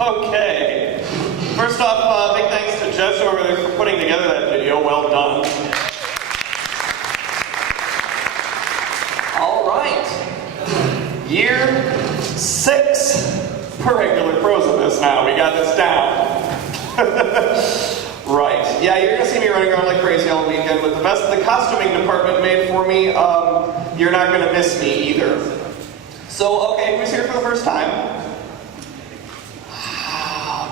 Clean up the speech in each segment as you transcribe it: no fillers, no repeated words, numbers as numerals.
Okay. First off, big thanks to Jess over there for putting together that video. Well done. All right. Year 6. We're regular pros at this now. We got this down. Right. Yeah, you're going to see me running around like crazy all weekend with the best the costuming department made for me. You're not going to miss me either. So, okay, who's here for the first time?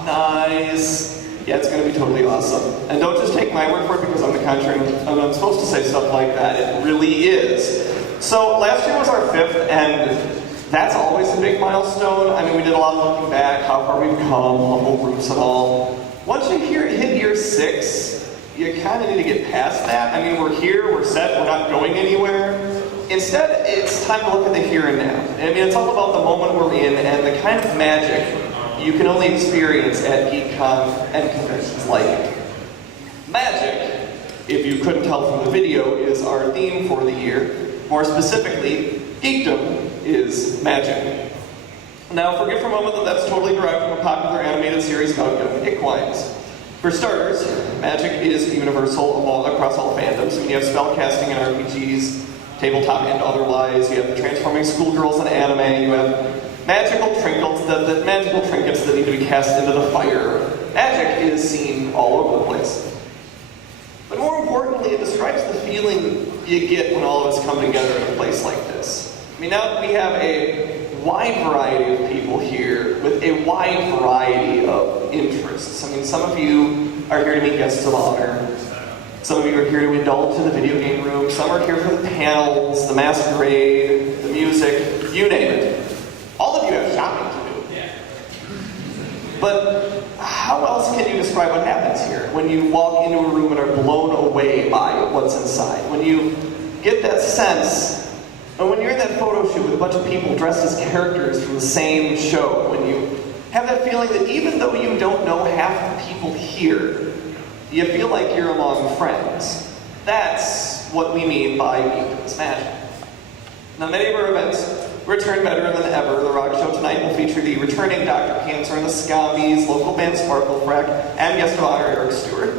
Nice. Yeah, it's going to be totally awesome. And don't just take my word for it because I'm the contrary and I'm supposed to say stuff like that. It really is. So last year was our 5th, and that's always a big milestone. I mean, we did a lot of looking back, how far we've come, humble roots and all. Once you hit year 6, you kind of need to get past that. I mean, we're here, we're set, we're not going anywhere. Instead, it's time to look at the here and now. I mean, it's all about the moment we're in and the kind of magic you can only experience at Geek.Kon and conventions like it. Magic, if you couldn't tell from the video, is our theme for the year. More specifically, geekdom is magic. Now, forget for a moment that that's totally derived from a popular animated series about young Geek.Kwines. For starters, magic is universal across all fandoms. I mean, you have spellcasting in RPGs, tabletop and otherwise. You have the transforming schoolgirls in anime. You have magical trinkets that need to be cast into the fire. Magic is seen all over the place. But more importantly, it describes the feeling you get when all of us come together in a place like this. I mean, now that we have a wide variety of people here with a wide variety of interests. I mean, some of you are here to meet guests of honor. Some of you are here to indulge in the video game room. Some are here for the panels, the masquerade, the music, you name it. All of you have shopping to do. Yeah. But how else can you describe what happens here when you walk into a room and are blown away by what's inside? When you get that sense, and when you're in that photo shoot with a bunch of people dressed as characters from the same show, when you have that feeling that even though you don't know half the people here, you feel like you're among friends. That's what we mean by geekdom's magic. Now, many of our events return better than ever. The rock show tonight will feature the returning Dr. Cancer and the Scombies, local band Sparkle Frack, and guest of honor Eric Stewart.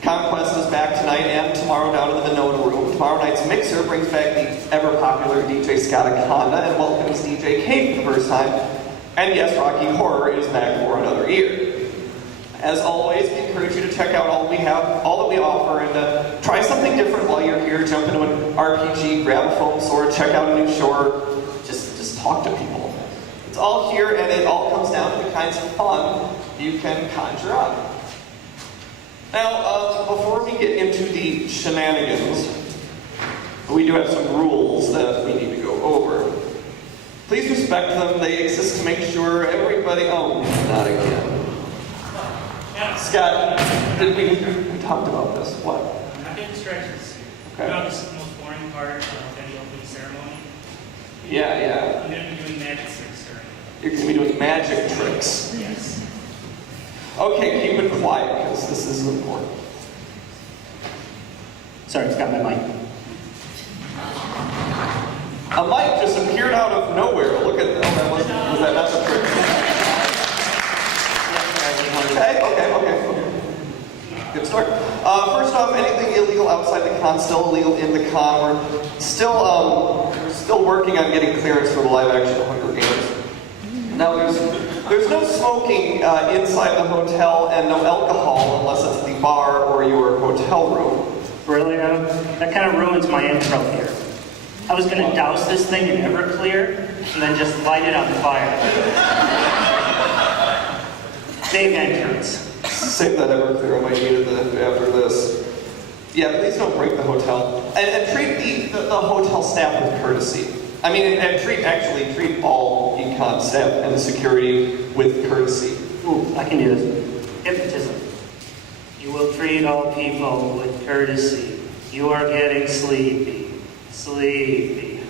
Conquest is back tonight and tomorrow down in the Winona Room. Tomorrow night's mixer brings back the ever-popular DJ Scott Akonda and welcomes DJ Kate for the first time. And yes, Rocky Horror is back for another year. As always, we encourage you to check out all that we offer, and try something different while you're here. Jump into an RPG, grab a foam sword, check out a new shore. Just talk to people. It's all here, and it all comes down to the kinds of fun you can conjure up. Now, before we get into the shenanigans, we do have some rules that we need to go over. Please respect them. They exist to make sure everybody... Oh, not again. Scott, we talked about this. What? I'm not doing stretches. Okay. You know, this is the most boring part of any opening ceremony. Yeah. I'm going to be doing magic tricks during it. You're going to be doing magic tricks. Yes. Okay, keep it quiet, because this is important. Sorry, it's got my mic. A mic just appeared out of nowhere. Look at that. Was that not the trick? Okay. Good start. First off, anything illegal outside the con, still illegal in the con. We're still working on getting clearance for the live action Hunger Games. Now, there's no smoking inside the hotel and no alcohol unless it's the bar or your hotel room. Really, Adam? That kind of ruins my intro here. I was going to douse this thing in Everclear and then just light it on fire. Big entrance. Save that Everclear, I might need it after this. Yeah, please don't break the hotel. And treat the hotel staff with courtesy. I mean, and treat all Geek.Kon staff and the security with courtesy. Ooh, I can do this. Hypnotism. You will treat all people with courtesy. You are getting sleepy. Sleepy.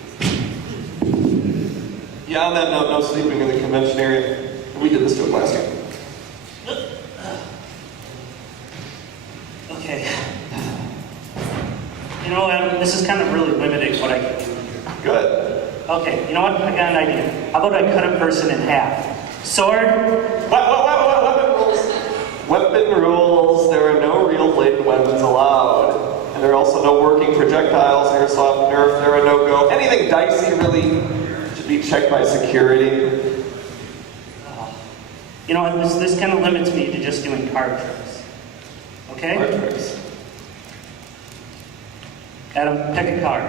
Yeah, on that note, no sleeping in the convention area. We did this to it last year. Okay. You know, Adam, this is kind of really limiting what I can do here. Good. Okay, you know what? I got an idea. How about I cut a person in half? Sword? Weapon rules. Weapon rules. There are no real blade weapons allowed. And there are also no working projectiles, airsoft, nerf, there are no go. Anything dicey really should be checked by security. You know what? This kind of limits me to just doing card tricks. Okay? Card tricks. Adam, pick a card.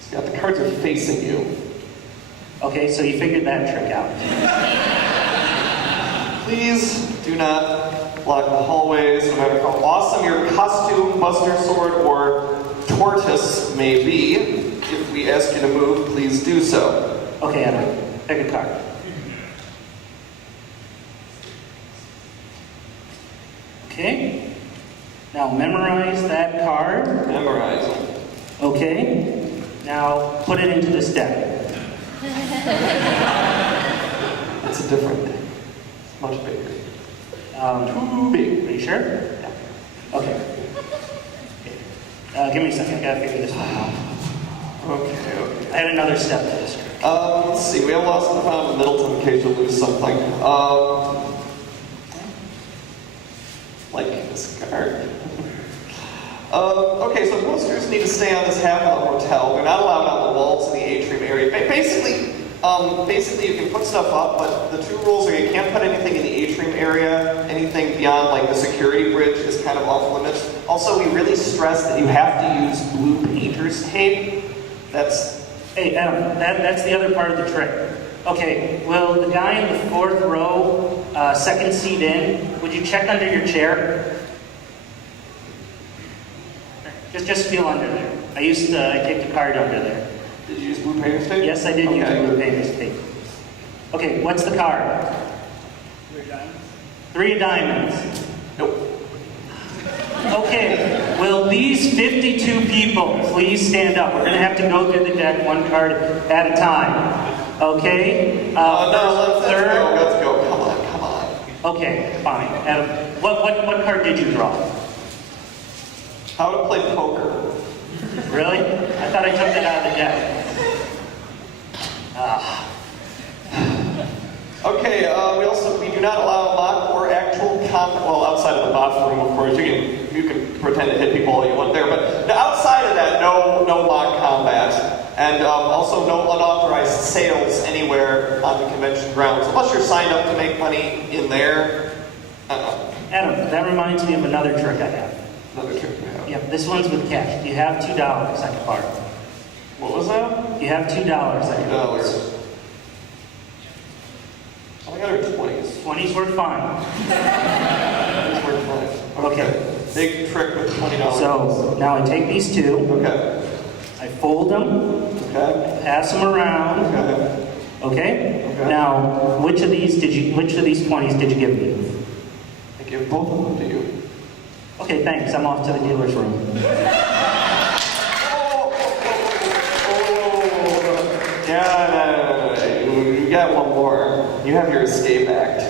Scott, the cards are facing you. Okay, so you figured that trick out. Please do not block the hallways, no matter how awesome your costume, buster sword, or tortoise may be. If we ask you to move, please do so. Okay, Adam, pick a card. Okay. Now memorize that card. Memorize. Okay. Now put it into this deck. It's a different thing. It's much bigger. Too big. Are you sure? Yeah. Okay. Give me a second. I gotta figure this one out. Okay. I had another step to this trick. Let's see. We have lost and found in Middleton in case you lose something. Like this card. Okay, so posters need to stay on this half of the hotel. They're not allowed on the walls in the atrium area. Basically, you can put stuff up, but the two rules are you can't put anything in the atrium area. Anything beyond like the security bridge is kind of off limits. Also, we really stress that you have to use blue painter's tape. Hey, Adam, that's the other part of the trick. Okay, well, the guy in the fourth row, second seat in, would you check under your chair? Just feel under there. I taped the card under there. Did you use blue painter's tape? Yes, I did use blue painter's tape. Okay, what's the card? 3 diamonds. 3 diamonds. Nope. Okay, will these 52 people please stand up? We're going to have to go through the deck one card at a time. Okay? Let's go. Come on. Okay, fine. Adam, what card did you draw? How to play poker. Really? I thought I took it out of the deck. Okay, we do not allow mock or actual combat. Well, outside of the bathroom, of course, you can pretend to hit people all you want there. But outside of that, no mock combat, and also no unauthorized sales anywhere on the convention grounds, unless you're signed up to make money in there. Adam, that reminds me of another trick I have. Another trick you have. Yep, this one's with cash. You have $2 I can borrow. What was that? You have $2 I can borrow. $2. Oh, I got her 20s. 20s work fine. 20s work fine. Okay. Big trick with $20. So now I take these two, Okay. I fold them, Okay. pass them around. Okay. Okay? Okay. Now, which of these 20s did you give me? I give both of them to you. Okay, thanks. I'm off to the dealer's room. Yeah, no. You got one more. You have your escape act.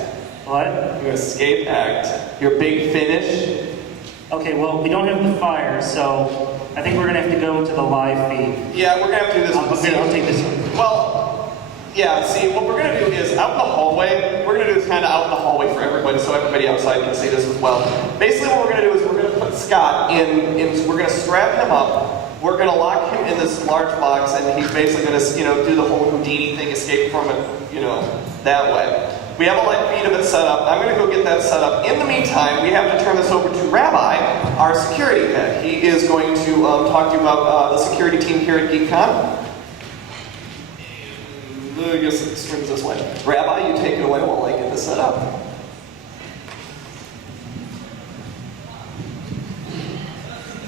What? Your escape act. Your big finish. Okay, well, we don't have the fire, so I think we're gonna have to go to the live feed. Yeah, we're gonna have to do this. Okay, I'll take this one. Well, yeah, see, what we're gonna do is out in the hallway, we're gonna do this kind of out in the hallway for everybody so everybody outside can see this as well. Basically what we're gonna do is we're gonna put Scott in we're gonna strap him up, we're gonna lock him in this large box, and he's basically gonna, do the whole Houdini thing, escape from it, that way. We have a light feed of it set up. I'm gonna go get that set up. In the meantime, we have to turn this over to Rabbi, our security head. He is going to talk to you about the security team here at Geek.Kon. I guess it swings this way. Rabbi, you take it away while I get this set up.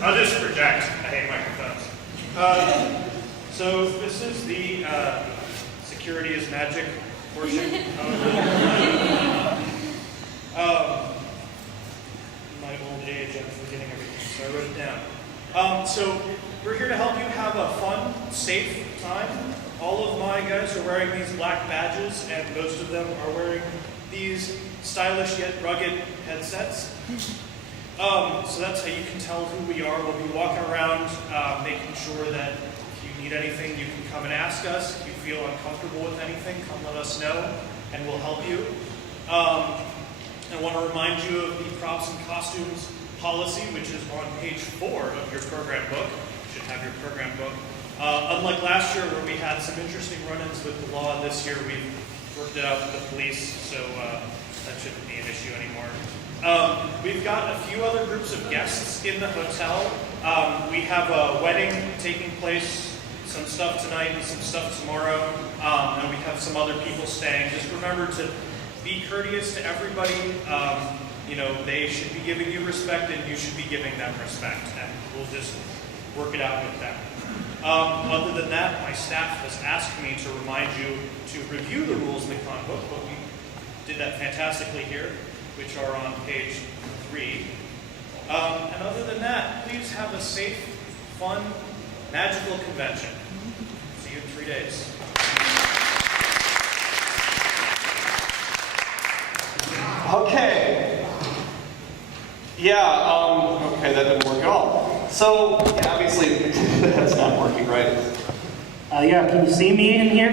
I'll just project. I hate microphones. So this is the security is magic portion. My old age, I'm forgetting everything, so I wrote it down. So we're here to help you have a fun, safe time. All of my guys are wearing these black badges, and most of them are wearing these stylish yet rugged headsets. So that's how you can tell who we are. We'll be walking around making sure that if you need anything, you can come and ask us. If you feel uncomfortable with anything, come let us know, and we'll help you. I want to remind you of the props and costumes policy, which is on page 4 of your program book. You should have your program book. Unlike last year where we had some interesting run-ins with the law, this year we've worked it out with the police, so that shouldn't be an issue anymore. We've got a few other groups of guests in the hotel. We have a wedding taking place, some stuff tonight and some stuff tomorrow, and we have some other people staying. Just remember to be courteous to everybody. They should be giving you respect and you should be giving them respect, and we'll just work it out with them. Other than that, my staff has asked me to remind you to review the rules in the con book, but we did that fantastically here, which are on page 3. And other than that, please have a safe, fun, magical convention. See you in 3 days. Okay. Yeah, okay, that didn't work at all. So, yeah, obviously, that's not working right. Yeah, can you see me in here?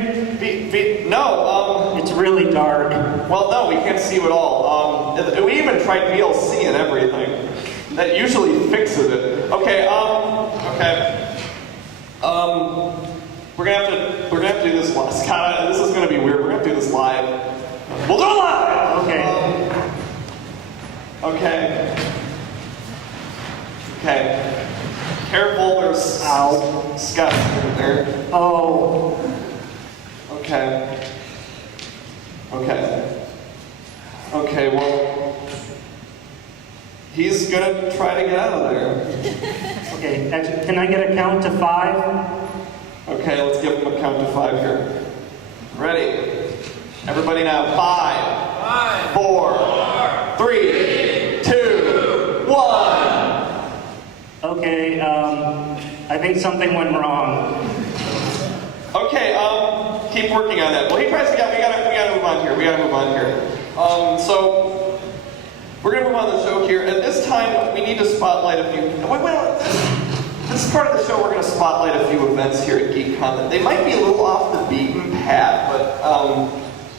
No, It's really dark. well, no, we can't see you at all. We even tried VLC and everything. That usually fixes it. Okay, we're gonna have to do this live. Scott, this is gonna be weird. We're gonna do this live. We'll do it live! Okay. Okay. Okay. Careful, there's Ow. Scott in there. Oh. Okay. Okay. Okay, well, he's gonna try to get out of there. Okay, actually, can I get a count to 5? Okay, let's give him a count to 5 here. Ready? Everybody now, 5, 4, 3, 2, 1. Okay, I think something went wrong. Okay, keep working on that. Well, he tries to get, we gotta move on here. So, we're gonna move on to the show here, and this time we need to spotlight a few, this is part of the show we're gonna spotlight a few events here at Geek.Kon. They might be a little off the beaten path, but,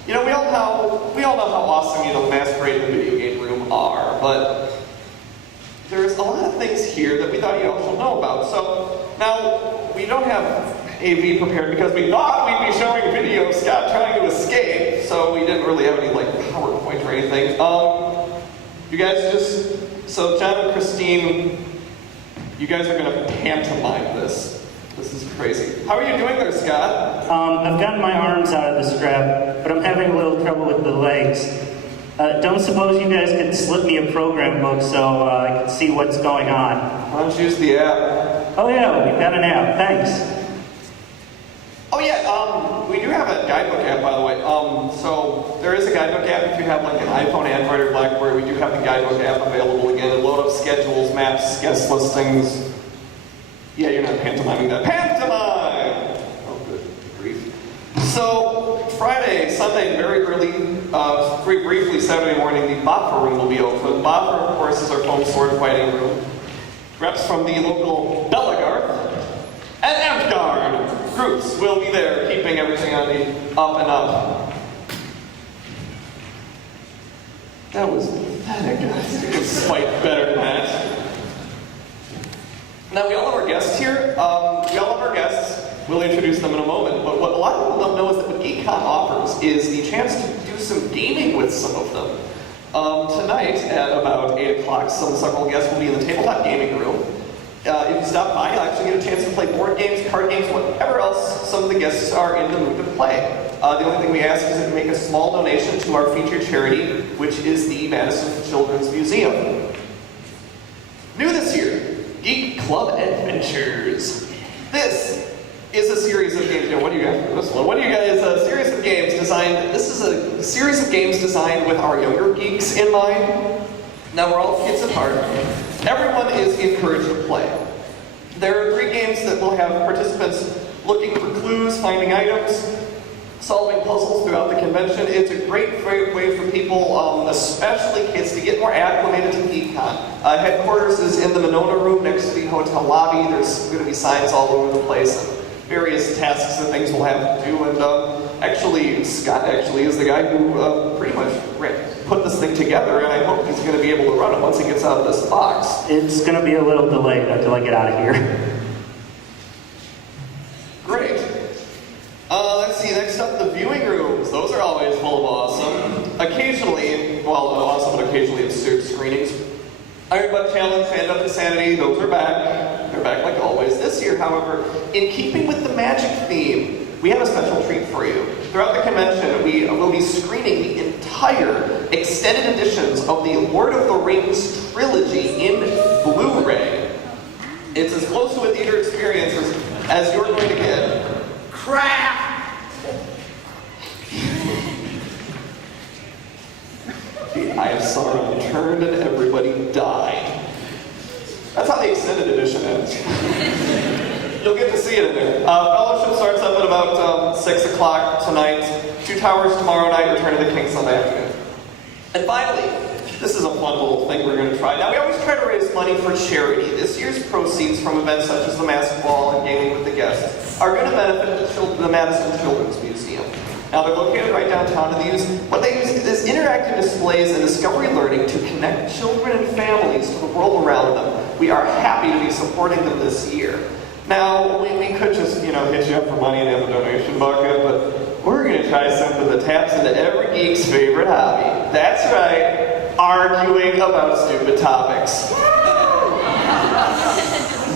we all know how awesome, Masquerade and the video game room are, but there's a lot of things here that we thought you all should know about. So, now, we don't have AV prepared because we thought we'd be showing a video of Scott trying to escape, so we didn't really have any, PowerPoint or anything. You guys so John and Christine, you guys are gonna pantomime this. This is crazy. How are you doing there, Scott? I've gotten my arms out of the strap, but I'm having a little trouble with the legs. Don't suppose you guys could slip me a program book so I can see what's going on? Why don't you use the app? Oh yeah, we've got an app. Thanks. Oh yeah, we do have a guidebook app, by the way. So there is a guidebook app if you have like an iPhone, Android, or BlackBerry. We do have the guidebook app available again. It load up schedules, maps, guest listings. Yeah, you're not pantomiming that. Pantomime! Oh, good grief. So Friday, Sunday, very early, very briefly Saturday morning, the Boffer room will be open. Boffer, of course, is our home sword fighting room. Reps from the local Belagarth and Amtgard groups will be there, keeping everything on the up and up. That was pathetic, guys. You can fight better than that. Now, we all have our guests here. We'll introduce them in a moment. But what a lot of people don't know is that what Geek.Kon offers is the chance to do some gaming with some of them. Tonight, at about 8 o'clock, several guests will be in the tabletop gaming room. If you stop by, you'll actually get a chance to play board games, card games, whatever else some of the guests are in the mood to play. The only thing we ask is that you make a small donation to our featured charity, which is the Madison Children's Museum. New this year, Geek Club Adventures. This is a series of games. What do you guys? This one. What do you guys? A series of games designed. This is a series of games designed with our younger geeks in mind. Now we're all kids at heart. Everyone is encouraged to play. There are 3 games that will have participants looking for clues, finding items, solving puzzles throughout the convention. It's a great way for people, especially kids, to get more acclimated to Geek.Kon. Headquarters is in the Monona room next to the hotel lobby. There's going to be signs all over the place and various tasks and things we'll have to do. And actually, Scott actually is the guy who pretty much put this thing together, and I hope he's going to be able to run it once he gets out of this box. It's going to be a little delayed until I get out of here. Great. Let's see, next up, the viewing rooms. Those are always full of awesome. Occasionally, awesome, but occasionally absurd screenings. Iron Butt Challenge, Stand Up Insanity, those are back. They're back like always. This year, however, in keeping with the magic theme, we have a special treat for you. Throughout the convention, we will be screening the entire extended editions of the Lord of the Rings trilogy in Blu-ray. It's as close to a theater experience as you're going to get. Crap! The Eye of Sauron turned and everybody died. That's how the extended edition ends. You'll get to see it in there. Fellowship starts up at about 6 o'clock tonight. 2 Towers tomorrow night, Return of the King Sunday afternoon. And finally, this is a fun little thing we're going to try. Now, we always try to raise money for charity. This year's proceeds from events such as the Masked Ball and Gaming with the Guests are going to benefit the Madison Children's Museum. Now, they're located right downtown, and what they use is interactive displays and discovery learning to connect children and families to the world around them. We are happy to be supporting them this year. Now, we could just, hit you up for money and have a donation bucket, but we're going to try something that taps into every geek's favorite hobby. That's right, arguing about stupid topics.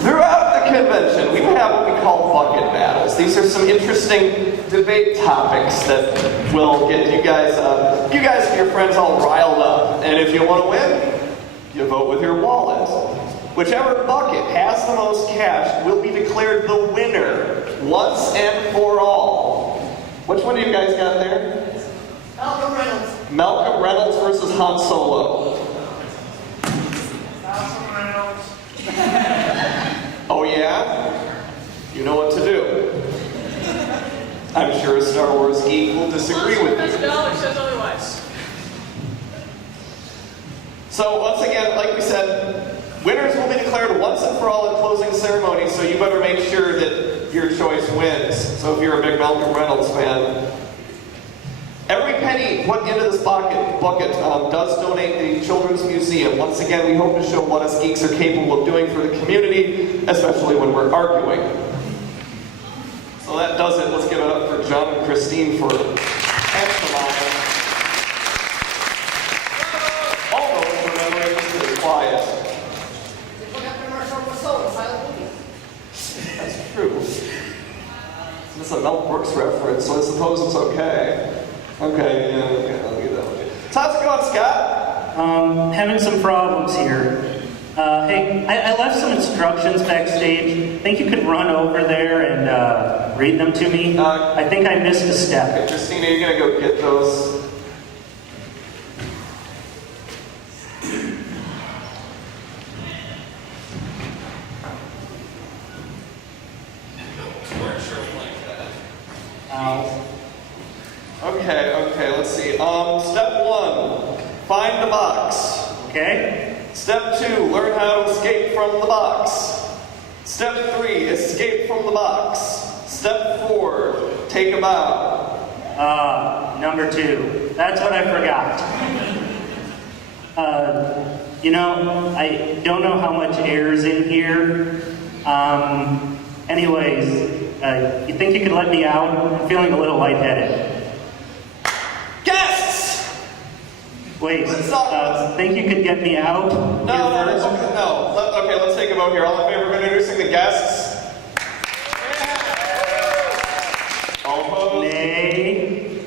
Throughout the convention, we have what we call bucket battles. These are some interesting debate topics that will get you guys and your friends all riled up. And if you want to win, you vote with your wallet. Whichever bucket has the most cash will be declared the winner once and for all. Which one do you guys got there? Malcolm Reynolds. Malcolm Reynolds versus Han Solo. Malcolm Reynolds. Oh yeah? You know what to do. I'm sure a Star Wars geek will disagree with you. Says otherwise. So once again, like we said, winners will be declared once and for all at closing ceremony, so you better make sure that your choice wins. So if you're a big Malcolm Reynolds fan, every penny put into this bucket does donate to the Children's Museum. Once again, we hope to show what us geeks are capable of doing for the community, especially when we're arguing. So that does it. Let's give it up for John and Christine for pantomime. Almost remembering to stay quiet. That's true. It's a Mel Brooks reference, so I suppose it's okay. Okay. Okay, I'll give that one to you. So how's it going, Scott? Having some problems here. Hey, I left some instructions backstage. Think you could run over there and read them to me? I think I missed a step. Okay, Christina, you're gonna go get those. Ow. Okay, let's see. Step 1, find the box. Okay? Step 2, learn how to escape from the box. Step 3, escape from the box. Step 4, take a bow. Number 2. That's what I forgot. I don't know how much air is in here. Anyways, you think you could let me out? I'm feeling a little lightheaded. Guests! Wait, Let's talk. think you could get me out? No. Okay, let's take a vote here. All in favor of introducing the guests? All opposed? Nay.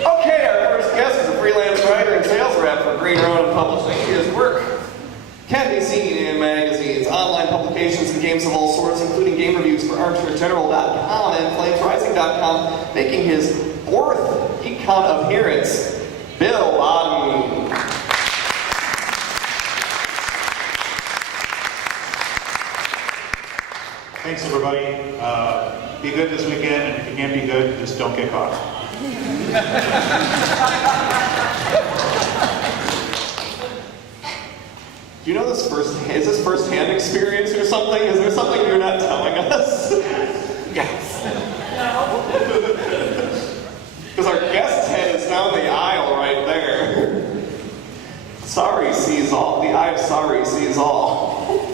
Okay, our first guest is a freelance writer and sales rep for Green Road Publishing. His work can be seen in magazines, online publications, and games of all sorts, including game reviews for ArmchairGeneral.com and FlamesRising.com, making his 4th Geek.Kon appearance. Bill Otten. Thanks, everybody. Be good this weekend, and if you can't be good, just don't get caught. Do you know this is this first-hand experience or something? Is there something you're not telling us? Yes. Because our guest's head is down the aisle right there. Sorry sees all. The eye of sorry sees all.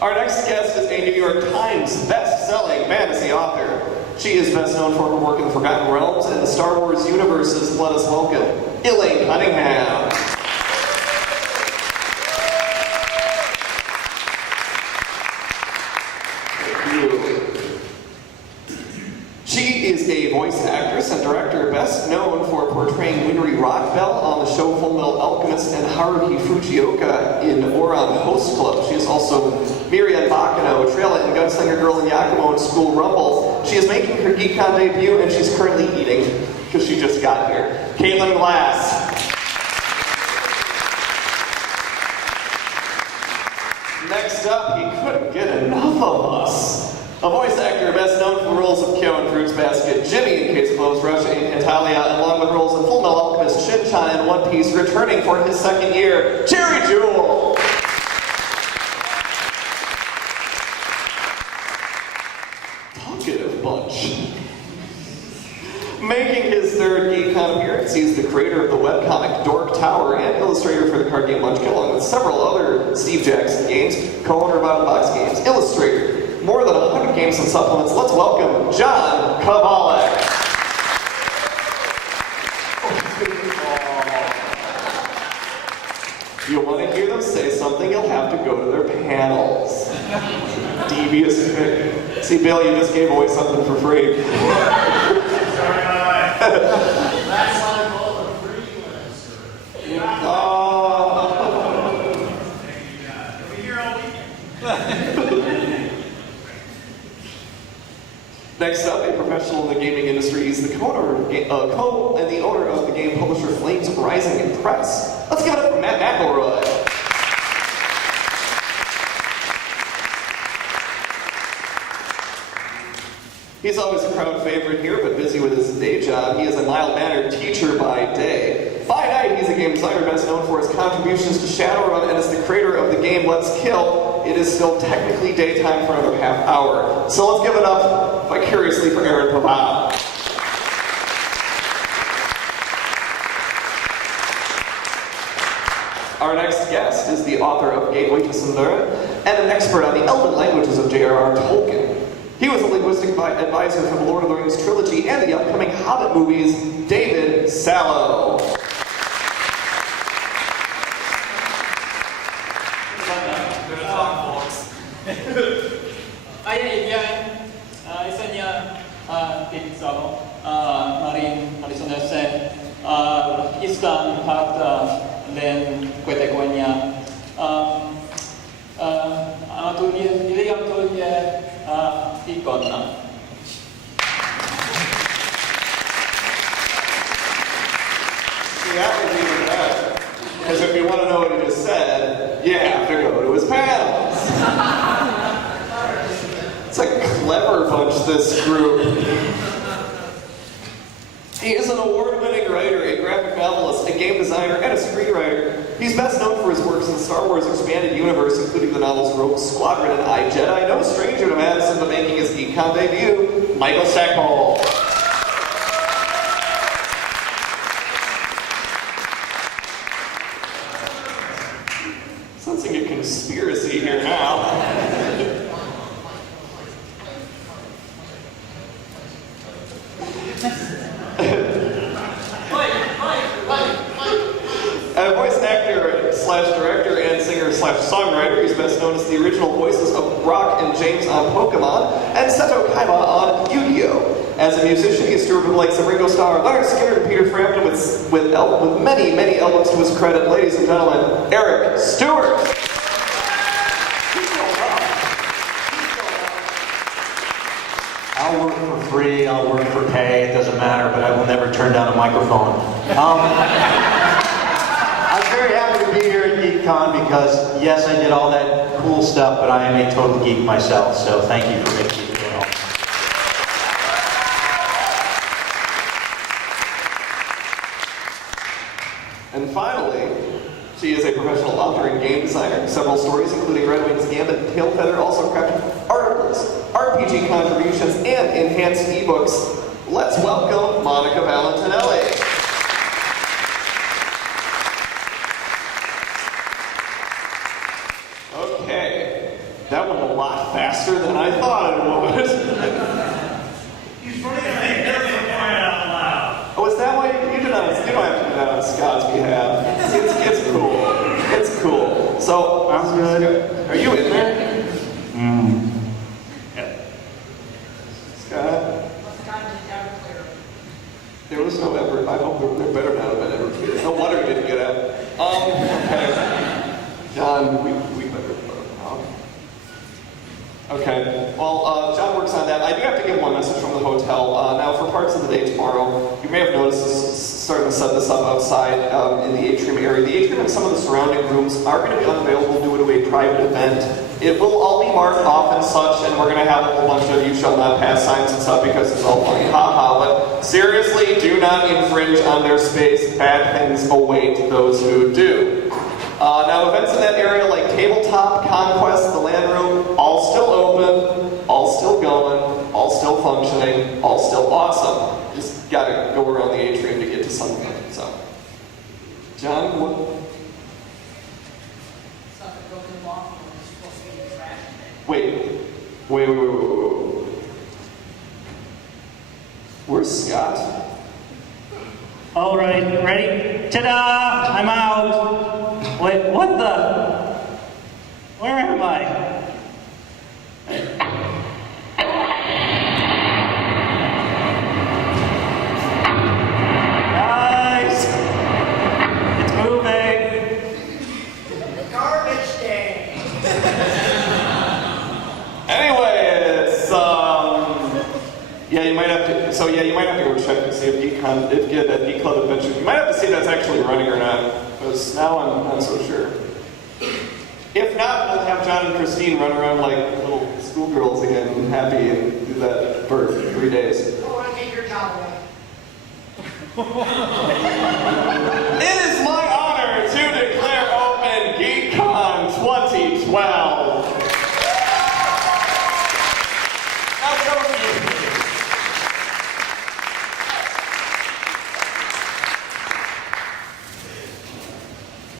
Our next guest is a New York Times best-selling fantasy author. She is best known for her work in the Forgotten Realms and the Star Wars universes. Let us welcome Elaine Cunningham. She is a voice actress and director best known for portraying Winry Rockbell on the show Full Metal Alchemist and Haruhi Fujioka in Oran Host Club. She is also Myriad Bakano, Trela and Gunslinger Girl in Yakumo and School Rumble. She is making her Geek.Kon debut and she's currently eating because she just got here. Caitlin Glass. Next up, he couldn't get enough of us. A voice actor best known for roles of Kyo in Fruits Basket, Jimmy in Case Closed, Russia and Italia, along with roles in Full Metal Alchemist, Shin-Chan, and One Piece, returning for his 2nd year, Jerry Jewell! Talkative bunch. Making his 3rd Geek.Kon appearance, he's the creator of the webcomic Dork Tower and illustrator for the card game Munchkin, along with several other Steve Jackson games, co-owner of Out of Box Games, illustrator, more than 100 games and supplements. Let's welcome John Kovalik. You want to hear them say something, you'll have to go to their panels. Devious pick. See, Bill, you just gave away something for free. That's why I call it a free one, sir. Oh. We're here all weekend. Next up, a professional in the gaming industry, he's the co and the owner of the game publisher Flames Rising and Press. Let's give it up for Matt McElroy. He's always a crowd favorite here, but busy with his day job. He is a mild-mannered teacher by day. By night, he's a game designer best known for his contributions to Shadowrun and is the creator of the game Let's Kill. It is still technically daytime for another half hour. So let's give it up vicariously for Aaron Pavao. Our next guest is the author of Gateway to Sundara and an expert on the elven languages of J.R.R. Tolkien. He was a linguistic advisor for the Lord of the Rings trilogy and the upcoming Hobbit movies, David Sallow. Good talk, folks. Isanya David Salo, Marin Harrison Sen, Pakistan at then Kwetakwenya. Anatolia, ili Anatolia Geek.Kon. See, that was even better. Because if you want to know what he just said, you have to go to his panels. It's a clever bunch, this group. He is an award-winning writer, a graphic novelist, a game designer, and a screenwriter. He's best known for his works in the Star Wars Expanded Universe, including the novels Rogue Squadron and I, Jedi. No stranger to Madison, but making his Geek.Kon debut, Michael Stackpole. Sensing a conspiracy here now. A voice actor slash director and singer slash songwriter, he's best known as the original voices of Brock and James on Pokemon and Seto Kaiba on Yu-Gi-Oh! As a musician, he has toured with the likes of Ringo Starr, Leonard Skinner, and Peter Frampton with many, many albums to his credit. Ladies and gentlemen, Eric Stewart. I'll work for free, I'll work for pay, it doesn't matter, but I will never turn down a microphone. I'm very happy to be here at Geek.Kon because, yes, I did all that cool stuff, but I am a total geek myself, so thank you for making me feel welcome. And finally, she is a professional author and game designer. Several stories, including Red Wings Gambit and Tailfeather, also crafted articles, RPG contributions, and enhanced ebooks. Let's welcome Monica Valentinelli. Okay, that went a lot faster than I thought it would. He's running a hair for crying out loud. Oh, is that why you don't have to do that on Scott's behalf? It's cool. It's cool. So, I'm good. Are you in there? Scott? There was no ever. I hope there better not have been ever clear. No wonder he didn't get out. Okay. John, we better put him out. Okay. Well, John works on that. I do have to give one message from the hotel. Now, for parts of the day tomorrow, you may have noticed this, starting to set this up outside in the atrium area. The atrium and some of the surrounding rooms are going to be unavailable due to a private event. It will all be marked off and such, and we're going to have a whole bunch of "you shall not pass" signs and stuff because it's all funny, haha. But seriously, do not infringe on their space. Bad things await those who do. Now, events in that area like Tabletop, Conquest, the Land Room, all still open, all still going, all still functioning, all still awesome. Just gotta go around the atrium to get to some of them. So, John, what? Wait. Where's Scott? All right, ready? Ta-da! I'm out. Wait, what the? Where am I? Guys, it's moving. Garbage day. Anyway, it's yeah, you might have to. So yeah, you might have to go check and see if Geek.Kon, if get that Geek Club Adventures. You might have to see if that's actually running or not, because now I'm not so sure. If not, we'll have John and Christine run around like little schoolgirls again, happy, and do that for 3 days. Oh, I take your job away.